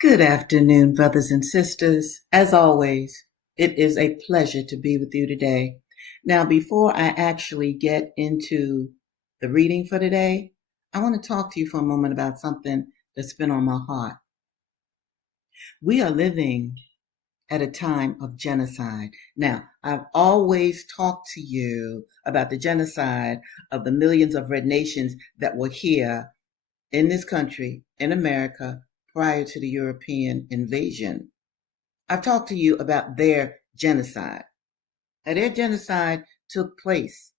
Good afternoon, brothers and sisters. As always, it is a pleasure to be with you today. Now, before I actually get into the reading for today, I want to talk to you for a moment about something that's been on my heart. We are living at a time of genocide. Now, I've always talked to you about the genocide of the millions of red nations that were here in this country, in America, prior to the European invasion. I've talked to you about their genocide. Now, their genocide took place,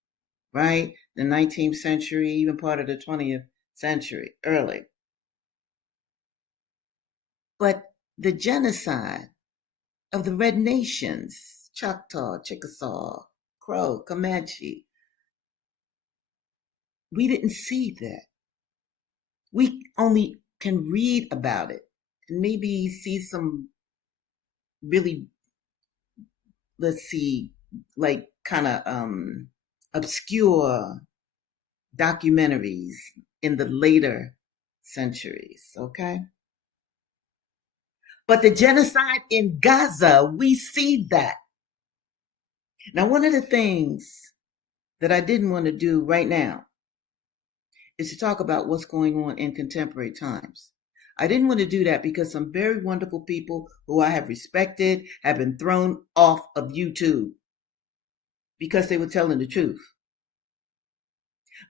right? The 19th century, even part of the 20th century, early. But the genocide of the red nations, Choctaw, Chickasaw, Crow, Comanche, we didn't see that. We only can read about it and maybe see some really, let's see, like kind of obscure documentaries in the later centuries, okay? But the genocide in Gaza, we see that. Now, one of the things that I didn't want to do right now is to talk about what's going on in contemporary times. I didn't want to do that because some very wonderful people who I have respected have been thrown off of YouTube because they were telling the truth.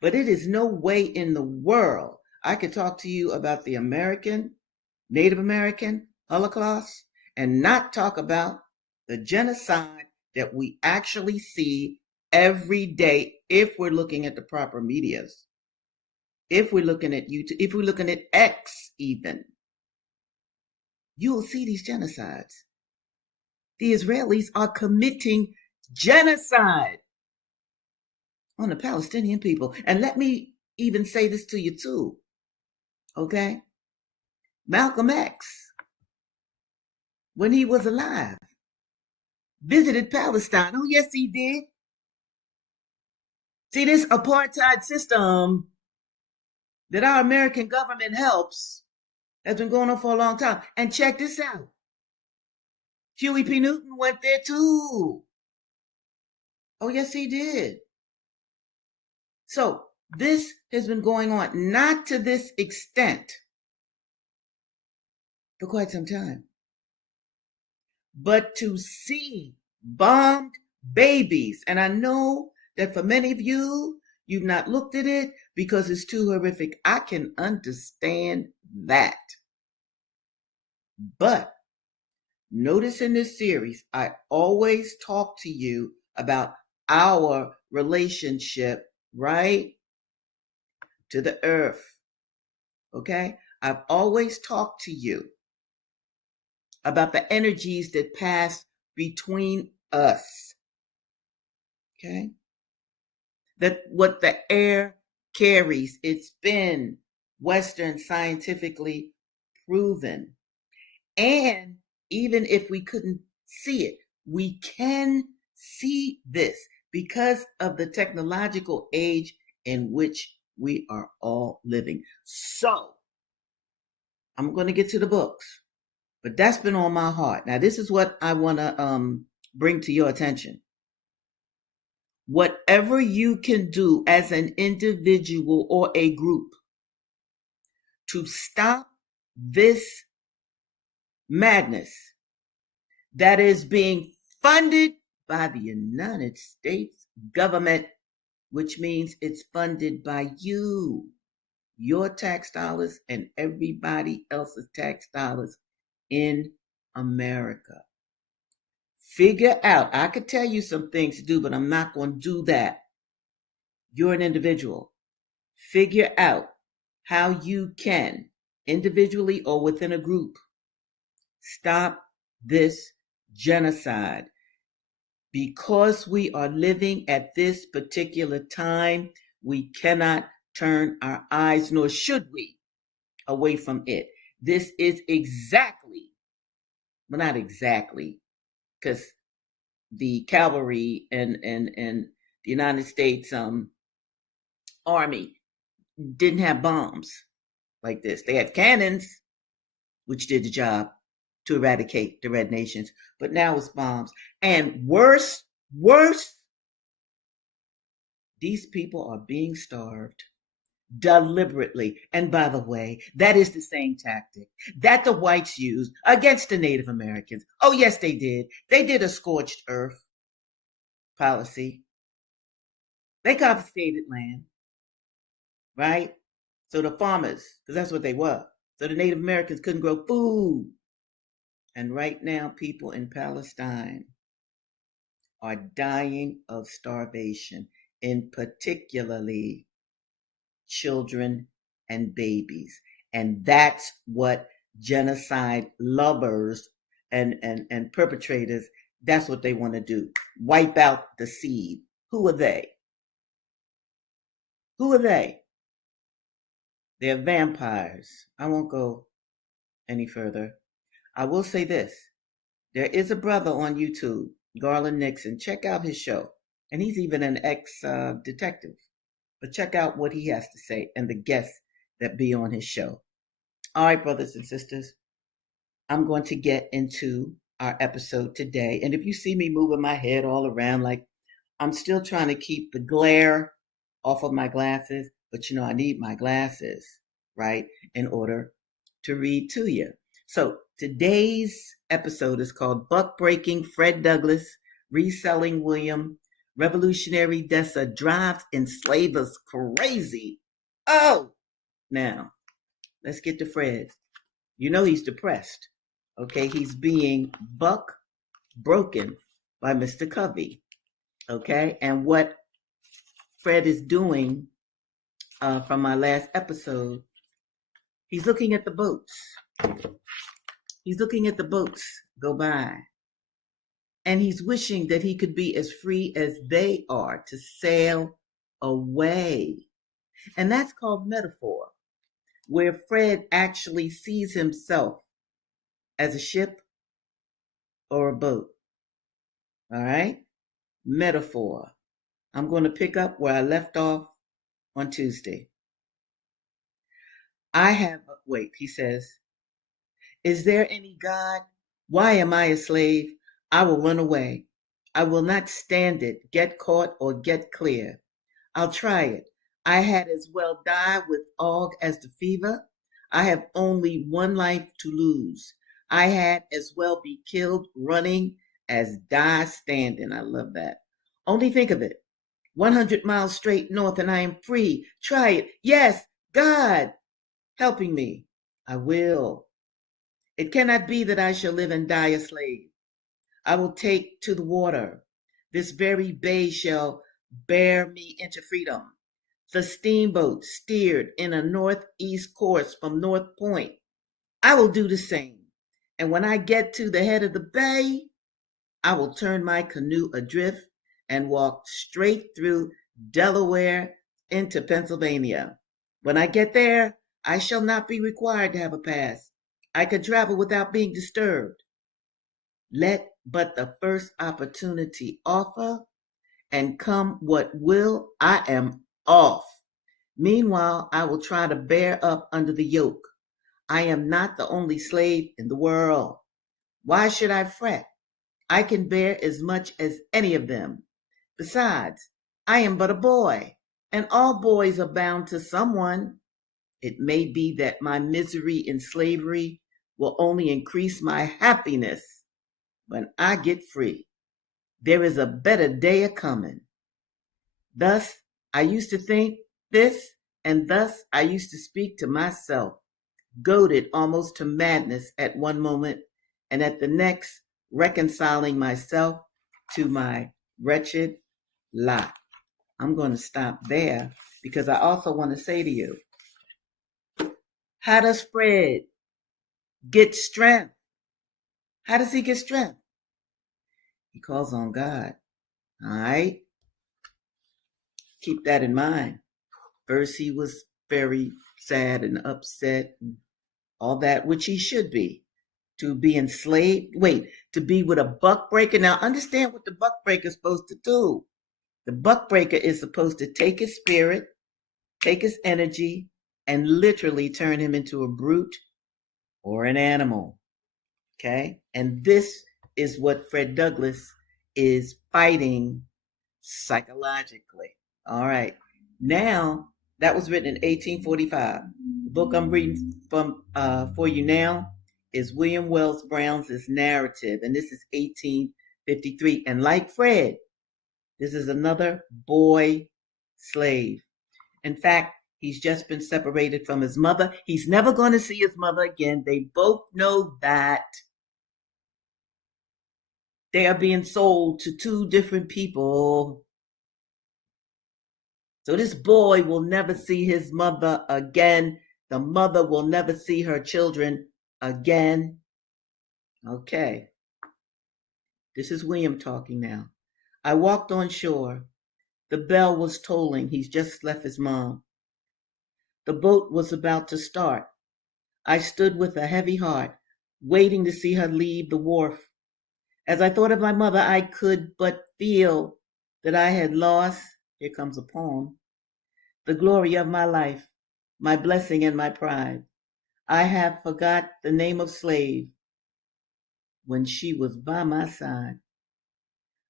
But it is no way in the world I could talk to you about the Native American Holocaust and not talk about the genocide that we actually see every day if we're looking at the proper medias. If we're looking at YouTube, if we're looking at X even, you'll see these genocides. The Israelis are committing genocide on the Palestinian people. And let me even say this to you too, okay? Malcolm X, when he was alive, visited Palestine. Oh, yes, he did. See, this apartheid system that our American government helps has been going on for a long time. And check this out. Huey P. Newton went there too. Oh, yes, he did. So this has been going on, not to this extent, for quite some time. But to see bombed babies, and I know that for many of you, you've not looked at it because it's too horrific. I can understand that. But notice in this series, I always talk to you about our relationship, right, to the earth. Okay? I've always talked to you about the energies that pass between us. Okay? That what the air carries, it's been Western scientifically proven. And even if we couldn't see it, we can see this because of the technological age in which we are all living. So, I'm going to get to the books, but that's been on my heart. Now, this is what I want to bring to your attention. Whatever you can do as an individual or a group to stop this madness that is being funded by the United States government, which means it's funded by you, your tax dollars, and everybody else's tax dollars in America. Figure out, I could tell you some things to do, but I'm not going to do that. You're an individual. Figure out how you can, individually or within a group, stop this genocide. Because we are living at this particular time, we cannot turn our eyes, nor should we, away from it. This is exactly, well, not exactly, because the cavalry and the United States Army didn't have bombs like this. They had cannons, which did the job to eradicate the red nations. But now it's bombs. And worse, these people are being starved deliberately. And by the way, that is the same tactic that the whites used against the Native Americans. Oh, yes, they did. They did a scorched earth policy. They confiscated land, right? So the farmers, because that's what they were. So the Native Americans couldn't grow food. And right now, people in Palestine are dying of starvation, in particularly children and babies. And that's what genocide lovers and perpetrators, that's what they want to do. Wipe out the seed. Who are they? Who are they? They're vampires. I won't go any further. I will say this. There is a brother on YouTube, Garland Nixon. Check out his show. And he's even an ex-detective. But check out what he has to say and the guests that be on his show. All right, brothers and sisters, I'm going to get into our episode today. And if you see me moving my head all around, like I'm still trying to keep the glare off of my glasses, but I need my glasses, right, in order to read to you. So today's episode is called Buck Breaking Fred Douglass, Reselling William, Revolutionary Dessa Drives Enslavers Crazy. Oh, now let's get to Fred. He's depressed. Okay, he's being buck broken by Mr. Covey. Okay, and what Fred is doing from my last episode, he's looking at the boats. He's looking at the boats go by. And he's wishing that he could be as free as they are to sail away. And that's called metaphor, where Fred actually sees himself as a ship or a boat. All right? Metaphor. I'm going to pick up where I left off on Tuesday. He says, is there any God? Why am I a slave? I will run away. I will not stand it, get caught or get clear. I'll try it. I had as well die with ague as the fever. I have only one life to lose. I had as well be killed running as die standing. I love that. Only think of it. 100 miles straight north and I am free. Try it. Yes, God helping me. I will. It cannot be that I shall live and die a slave. I will take to the water. This very bay shall bear me into freedom. The steamboat steered in a northeast course from North Point. I will do the same. And when I get to the head of the bay, I will turn my canoe adrift and walk straight through Delaware into Pennsylvania. When I get there, I shall not be required to have a pass. I can travel without being disturbed. Let but the first opportunity offer, and come what will, I am off. Meanwhile, I will try to bear up under the yoke. I am not the only slave in the world. Why should I fret? I can bear as much as any of them. Besides, I am but a boy, and all boys are bound to someone. It may be that my misery in slavery will only increase my happiness when I get free. There is a better day a coming. Thus I used to think this, and thus I used to speak to myself, goaded almost to madness at one moment, and at the next reconciling myself to my wretched lot. I'm going to stop there because I also want to say to you, how does Fred get strength? How does he get strength? He calls on God. All right? Keep that in mind. First, he was very sad and upset and all that, which he should be. To be enslaved, to be with a buck breaker. Now, understand what the buck breaker is supposed to do. The buck breaker is supposed to take his spirit, take his energy, and literally turn him into a brute or an animal. Okay? And this is what Fred Douglass is fighting psychologically. All right. Now, that was written in 1845. The book I'm reading from for you now is William Wells Brown's narrative, and this is 1853. And like Fred, this is another boy slave. In fact, he's just been separated from his mother. He's never going to see his mother again. They both know that they are being sold to two different people. So this boy will never see his mother again. The mother will never see her children again. Okay. This is William talking now. I walked on shore. The bell was tolling. He's just left his mom. The boat was about to start. I stood with a heavy heart, waiting to see her leave the wharf. As I thought of my mother, I could but feel that I had lost, here comes a poem, the glory of my life, my blessing and my pride. I have forgot the name of slave when she was by my side.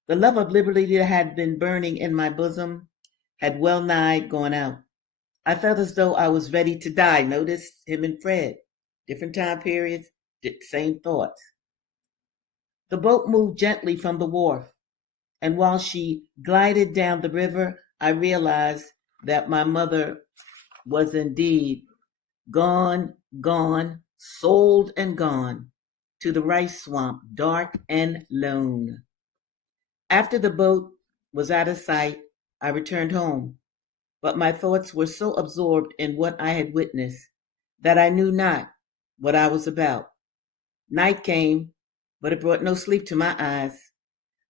The love of liberty that had been burning in my bosom had well nigh gone out. I felt as though I was ready to die. Notice him and Fred, different time periods, same thoughts. The boat moved gently from the wharf, and while she glided down the river, I realized that my mother was indeed gone, gone, sold and gone to the rice swamp, dark and lone. After the boat was out of sight, I returned home, but my thoughts were so absorbed in what I had witnessed that I knew not what I was about. Night came, but it brought no sleep to my eyes.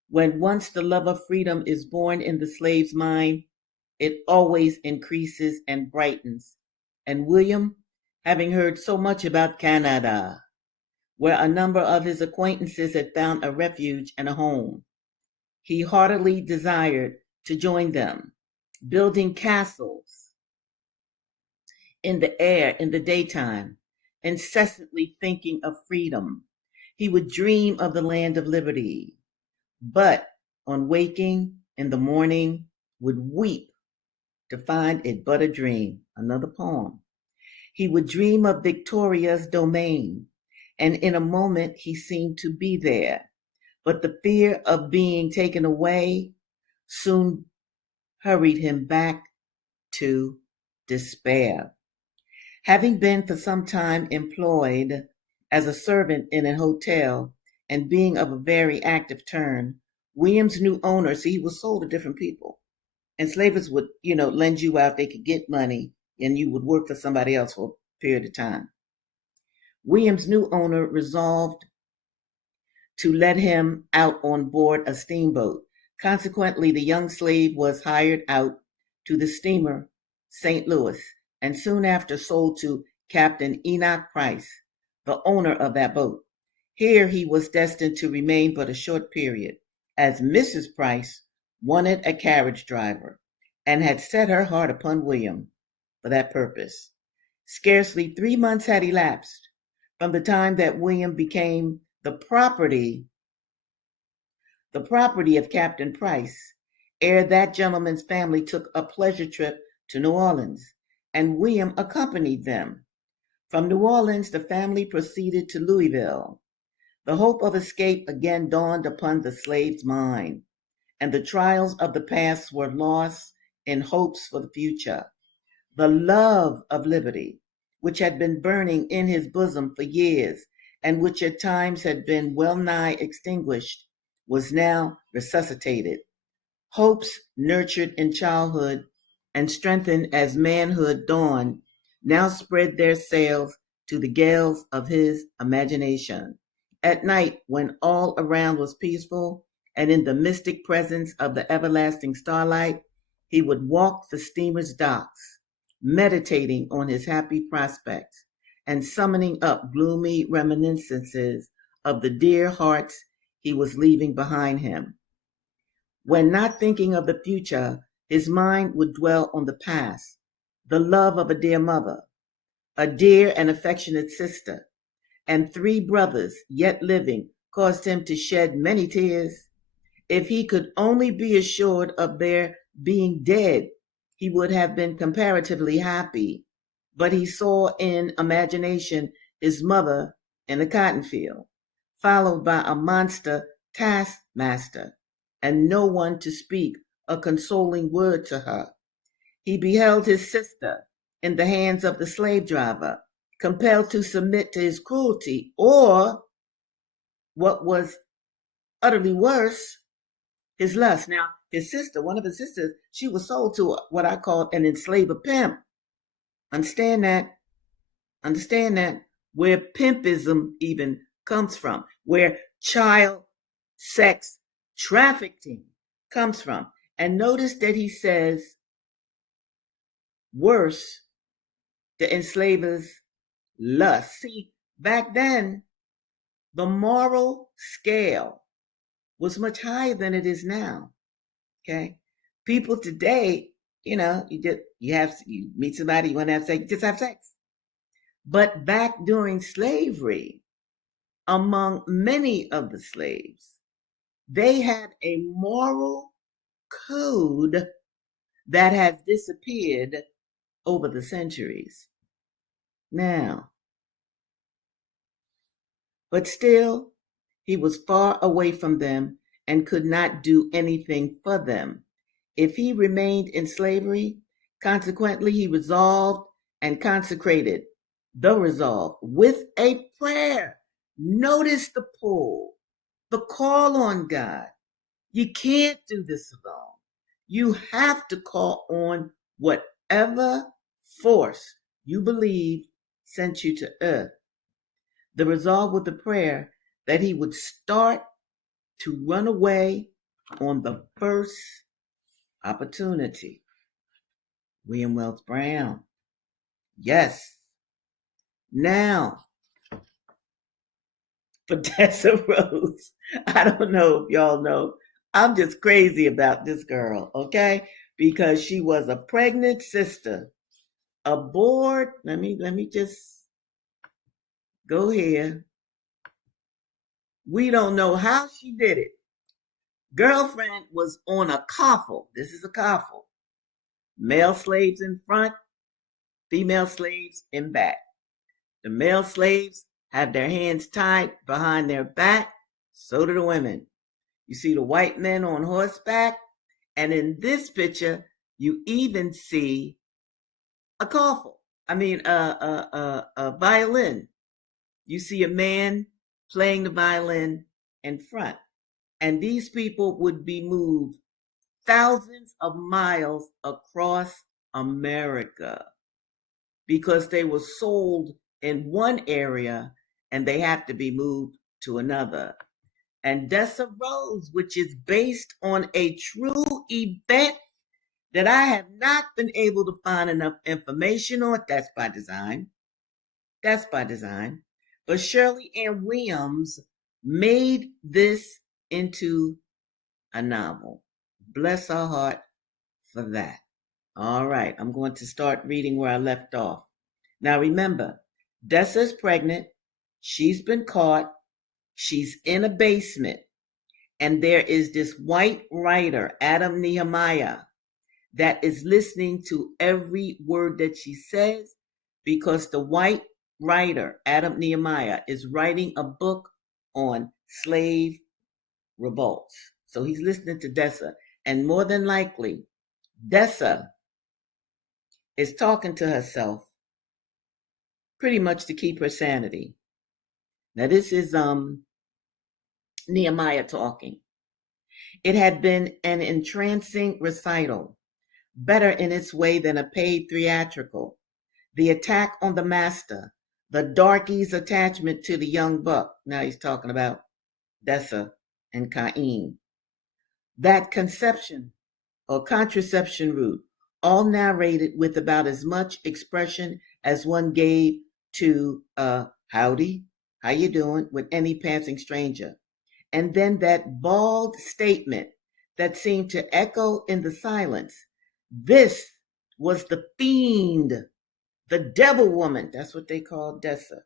When once the love of freedom is born in the slave's mind, it always increases and brightens. And William, having heard so much about Canada, where a number of his acquaintances had found a refuge and a home, he heartily desired to join them, building castles in the air in the daytime, incessantly thinking of freedom. He would dream of the land of liberty, but on waking in the morning would weep to find it but a dream. Another poem. He would dream of Victoria's domain, and in a moment he seemed to be there. But the fear of being taken away soon hurried him back to despair. Having been for some time employed as a servant in a hotel and being of a very active turn, William's new owner, see, he was sold to different people. Enslavers would, lend you out, they could get money, and you would work for somebody else for a period of time. William's new owner resolved to let him out on board a steamboat. Consequently, the young slave was hired out to the steamer St. Louis, and soon after sold to Captain Enoch Price, the owner of that boat. Here he was destined to remain but a short period, as Mrs. Price wanted a carriage driver, and had set her heart upon William for that purpose. Scarcely 3 months had elapsed from the time that William became the property of Captain Price, ere that gentleman's family took a pleasure trip to New Orleans, and William accompanied them. From New Orleans, the family proceeded to Louisville. The hope of escape again dawned upon the slave's mind, and the trials of the past were lost in hopes for the future. The love of liberty, which had been burning in his bosom for years, and which at times had been well nigh extinguished, was now resuscitated. Hopes nurtured in childhood and strengthened as manhood dawned now spread their sails to the gales of his imagination. At night, when all around was peaceful, and in the mystic presence of the everlasting starlight, he would walk the steamer's docks, meditating on his happy prospects and summoning up gloomy reminiscences of the dear hearts he was leaving behind him. When not thinking of the future, his mind would dwell on the past, the love of a dear mother, a dear and affectionate sister, and 3 brothers yet living caused him to shed many tears. If he could only be assured of their being dead, he would have been comparatively happy. But he saw in imagination his mother in the cotton field, followed by a monster taskmaster, and no one to speak a consoling word to her. He beheld his sister in the hands of the slave driver, compelled to submit to his cruelty, or, what was utterly worse, his lust. Now, his sister, one of his sisters, she was sold to what I call an enslaver pimp. Understand that? Understand that? Where pimpism even comes from, where child sex trafficking comes from. And notice that he says, worse, the enslavers' lust. See, back then, the moral scale was much higher than it is now. Okay, people today, you meet somebody, you want to have sex, just have sex. But back during slavery, among many of the slaves, they had a moral code that has disappeared over the centuries. Now, but still, he was far away from them and could not do anything for them. If he remained in slavery, consequently, he resolved and consecrated the resolve with a prayer. Notice the pull, the call on God. You can't do this alone. You have to call on whatever force you believe sent you to earth. The resolve with the prayer that he would start to run away on the first opportunity. William Wells Brown. Yes. Now, for Dessa Rose, I don't know if y'all know, I'm just crazy about this girl, okay? Because she was a pregnant sister aboard. Let me just go here. We don't know how she did it. Girlfriend was on a coffle. This is a coffle. Male slaves in front, female slaves in back. The male slaves have their hands tied behind their back. So do the women. You see the white men on horseback. And in this picture, you even see a coffle. A violin. You see a man playing the violin in front. And these people would be moved thousands of miles across America because they were sold in one area and they have to be moved to another. And Dessa Rose, which is based on a true event that I have not been able to find enough information on. That's by design. That's by design. But Shirley Ann Williams made this into a novel. Bless her heart for that. All right, I'm going to start reading where I left off. Now remember, Dessa's pregnant. She's been caught. She's in a basement. And there is this white writer, Adam Nehemiah, that is listening to every word that she says because the white writer, Adam Nehemiah, is writing a book on slave revolts. So he's listening to Dessa. And more than likely, Dessa is talking to herself pretty much to keep her sanity. Now this is Nehemiah talking. It had been an entrancing recital, better in its way than a paid theatrical. The attack on the master, the darkie's attachment to the young buck. Now he's talking about Dessa and Cain. That conception or contraception route, all narrated with about as much expression as one gave to howdy, how you doing, with any passing stranger. And then that bald statement that seemed to echo in the silence. This was the fiend, the devil woman. That's what they called Dessa.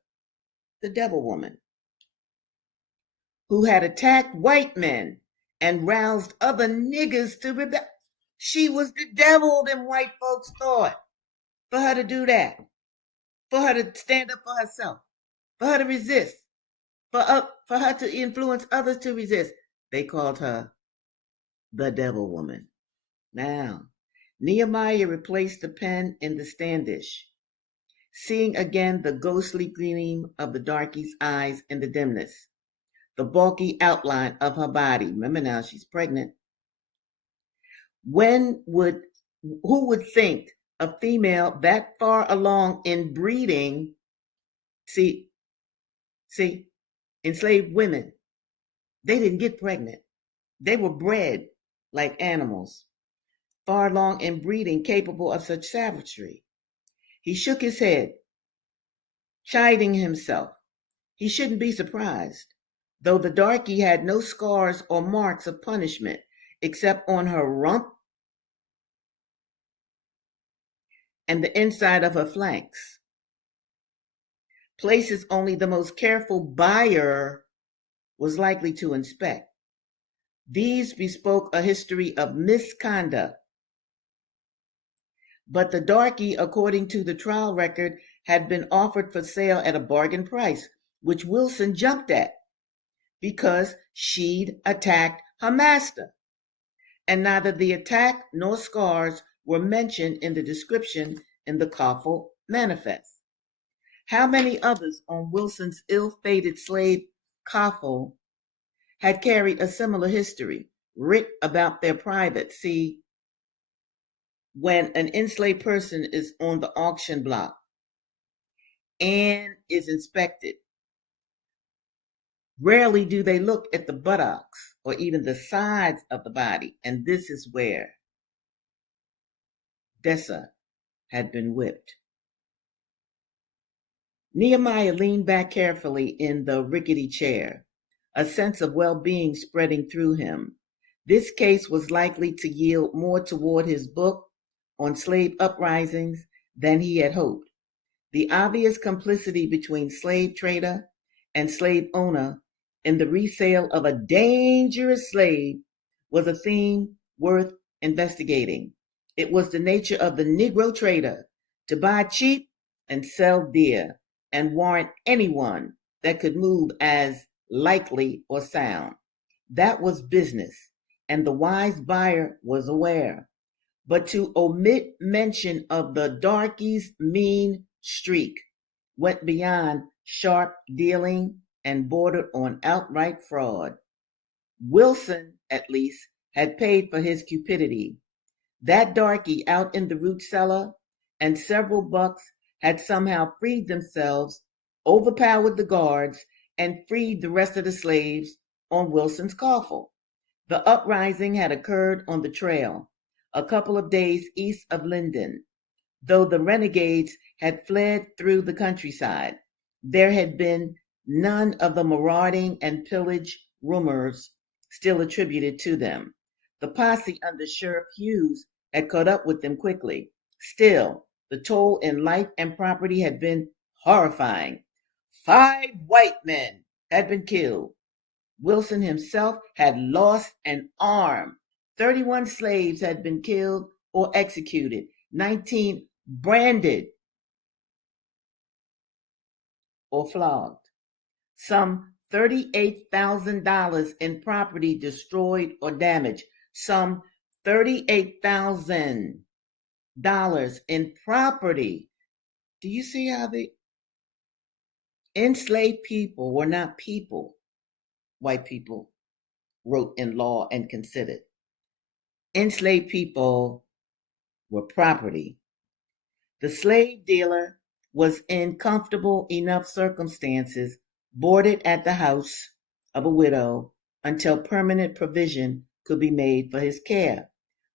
the devil woman, who had attacked white men and roused other niggers to rebel. She was the devil, them white folks thought, for her to do that, for her to stand up for herself, for her to resist, for her to influence others to resist. They called her the devil woman. Now, Nehemiah replaced the pen in the standish, seeing again the ghostly gleam of the darkie's eyes in the dimness, the bulky outline of her body. Remember now, she's pregnant. When would Who would think a female that far along in breeding, see, enslaved women, they didn't get pregnant. They were bred like animals, far along in breeding, capable of such savagery. He shook his head, chiding himself. He shouldn't be surprised, though the darky had no scars or marks of punishment except on her rump and the inside of her flanks, places only the most careful buyer was likely to inspect. These bespoke a history of misconduct. But the darky, according to the trial record, had been offered for sale at a bargain price, which Wilson jumped at because she'd attacked her master. And neither the attack nor scars were mentioned in the description in the Coffle Manifest. How many others on Wilson's ill-fated slave Coffle had carried a similar history, writ about their private? See, when an enslaved person is on the auction block and is inspected, rarely do they look at the buttocks or even the sides of the body. And this is where Dessa had been whipped. Nehemiah leaned back carefully in the rickety chair, a sense of well-being spreading through him. This case was likely to yield more toward his book on slave uprisings than he had hoped. The obvious complicity between slave trader and slave owner in the resale of a dangerous slave was a theme worth investigating. It was the nature of the Negro trader to buy cheap and sell dear, and warrant anyone that could move as likely or sound. That was business, and the wise buyer was aware. But to omit mention of the darky's mean streak went beyond sharp dealing and bordered on outright fraud. Wilson, at least, had paid for his cupidity. That darky out in the root cellar and several bucks had somehow freed themselves, overpowered the guards, and freed the rest of the slaves on Wilson's coffle. The uprising had occurred on the trail, a couple of days east of Linden. Though the renegades had fled through the countryside, there had been none of the marauding and pillage rumors still attributed to them. The posse under Sheriff Hughes had caught up with them quickly. Still, the toll in life and property had been horrifying. 5 white men had been killed. Wilson himself had lost an arm. 31 slaves had been killed or executed. 19 branded or flogged. Some $38,000 in property destroyed or damaged. Some $38,000 in property. Do you see how the enslaved people were not people? White people wrote in law and considered. Enslaved people were property. The slave dealer was in comfortable enough circumstances, boarded at the house of a widow until permanent provision could be made for his care.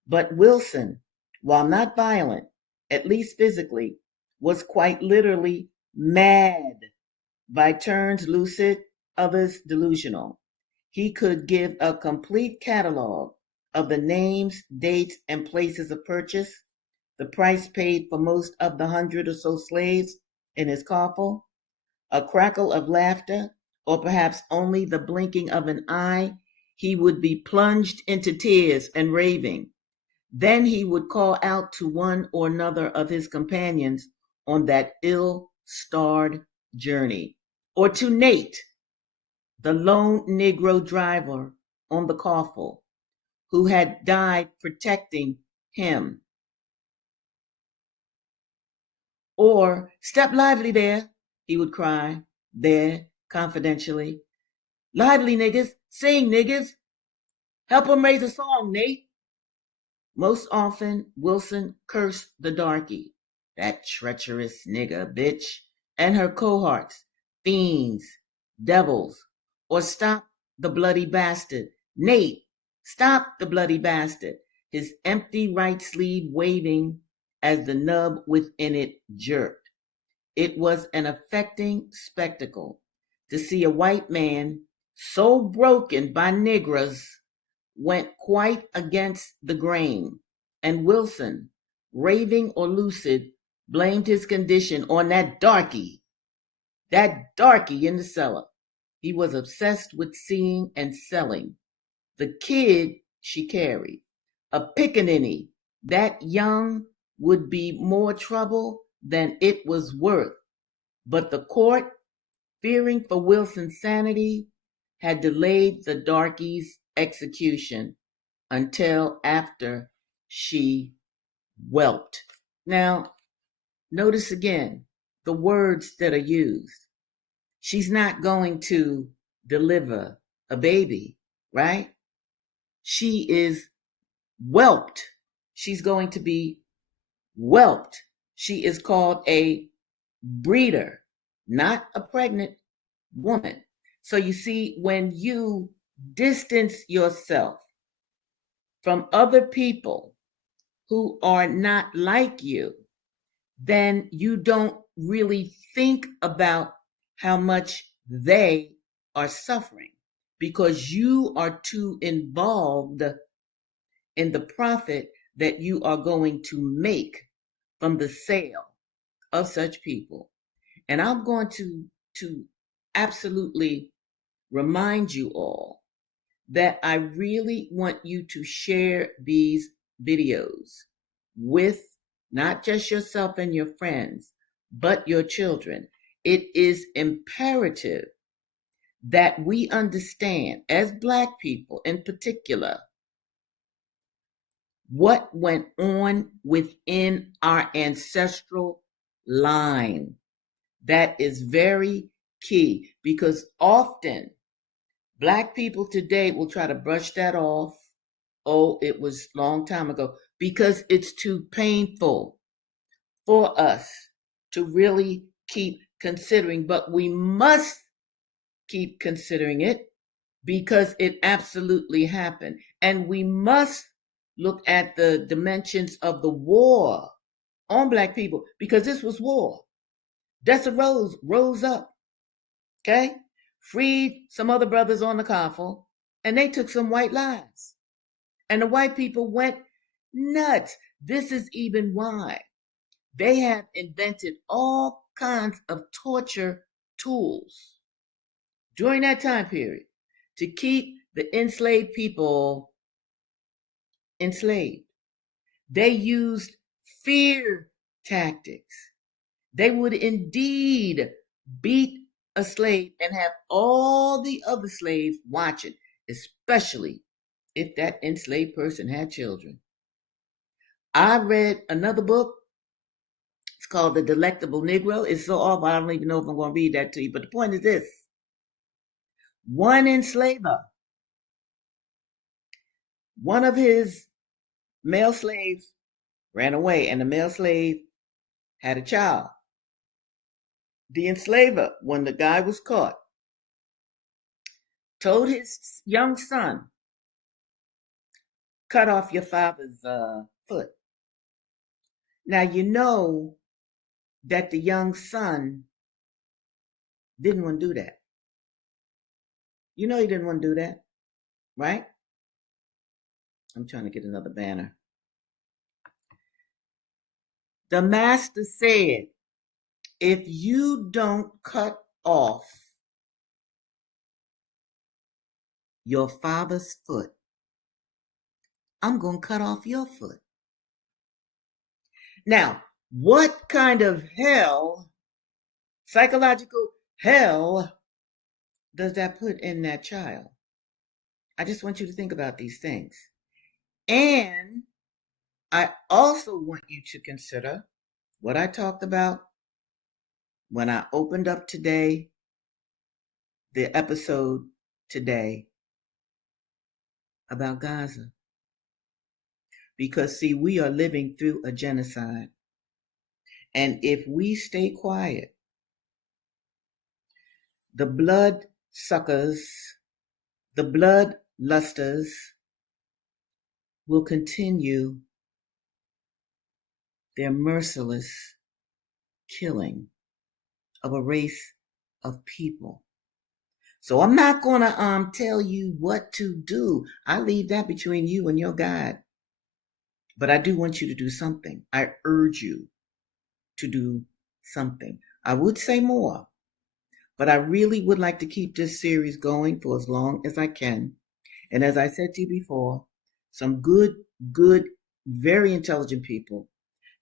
But Wilson, while not violent, at least physically, was quite literally mad, by turns lucid, others delusional. He could give a complete catalog of the names, dates, and places of purchase, the price paid for most of the 100 or so slaves in his coffle, a crackle of laughter, or perhaps only the blinking of an eye, he would be plunged into tears and raving. Then he would call out to one or another of his companions on that ill-starred journey, or to Nate, the lone Negro driver on the coffle, who had died protecting him. Or, "Step lively there," he would cry, there, confidentially. "Lively, niggers, sing, niggers. Help 'em raise a song, Nate." Most often, Wilson cursed the darky, "that treacherous nigger bitch," and her cohorts, "fiends, devils," or "stop the bloody bastard. Nate, stop the bloody bastard," his empty right sleeve waving as the nub within it jerked. It was an affecting spectacle to see a white man so broken by niggers went quite against the grain, and Wilson, raving or lucid, blamed his condition on that darky in the cellar. He was obsessed with seeing and selling the kid she carried. A pickaninny that young would be more trouble than it was worth, but the court, fearing for Wilson's sanity, had delayed the darky's execution until after she whelped. Now, notice again the words that are used. She's not going to deliver a baby, right? She is whelped. She's going to be whelped. She is called a breeder, not a pregnant woman. So you see, when you distance yourself from other people who are not like you, then you don't really think about how much they are suffering because you are too involved in the profit that you are going to make from the sale of such people. And I'm going to absolutely remind you all that I really want you to share these videos with not just yourself and your friends, but your children. It is imperative that we understand, as Black people in particular, what went on within our ancestral line. That is very key because often Black people today will try to brush that off. Oh, it was a long time ago, because it's too painful for us to really keep considering. But we must keep considering it because it absolutely happened. And we must look at the dimensions of the war on Black people because this was war. Dessa rose up, okay? Freed some other brothers on the coffle, and they took some white lives. And the white people went nuts. This is even why they have invented all kinds of torture tools during that time period to keep the enslaved people enslaved. They used fear tactics. They would indeed beat a slave and have all the other slaves watching, especially if that enslaved person had children. I read another book. It's called The Delectable Negro. It's so awful, I don't even know if I'm going to read that to you. But the point is this. One enslaver, one of his male slaves ran away, and the male slave had a child. The enslaver, when the guy was caught, told his young son, cut off your father's foot. Now, you know that the young son didn't want to do that. You know he didn't want to do that, right? I'm trying to get another banner. The master said, if you don't cut off your father's foot, I'm going to cut off your foot. Now, what kind of hell, psychological hell, does that put in that child? I just want you to think about these things. And I also want you to consider what I talked about when I opened up today, the episode today about Gaza. Because, see, we are living through a genocide. And if we stay quiet, the blood suckers, the blood lusters will continue their merciless killing of a race of people. So I'm not going to tell you what to do. I leave that between you and your God. But I do want you to do something. I urge you to do something. I would say more, but I really would like to keep this series going for as long as I can. And as I said to you before, some good, very intelligent people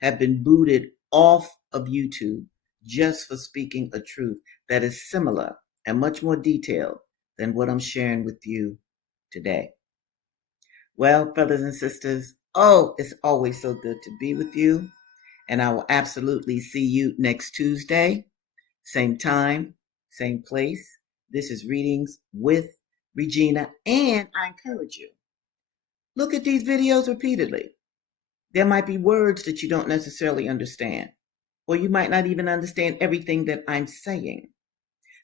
have been booted off of YouTube just for speaking a truth that is similar and much more detailed than what I'm sharing with you today. Well, brothers and sisters, it's always so good to be with you. And I will absolutely see you next Tuesday, same time, same place. This is Readings with Regina, and I encourage you, look at these videos repeatedly. There might be words that you don't necessarily understand, or you might not even understand everything that I'm saying.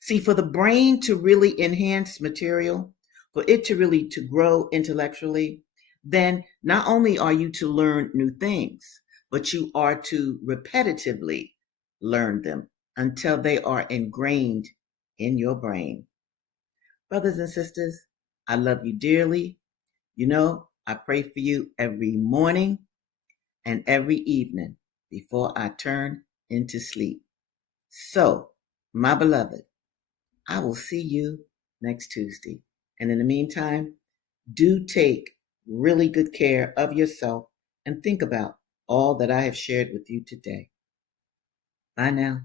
See, for the brain to really enhance material, for it to really to grow intellectually, then not only are you to learn new things, but you are to repetitively learn them until they are ingrained in your brain. Brothers and sisters, I love you dearly. You know, I pray for you every morning and every evening before I turn into sleep. So, my beloved, I will see you next Tuesday. And in the meantime, do take really good care of yourself and think about all that I have shared with you today. Bye now.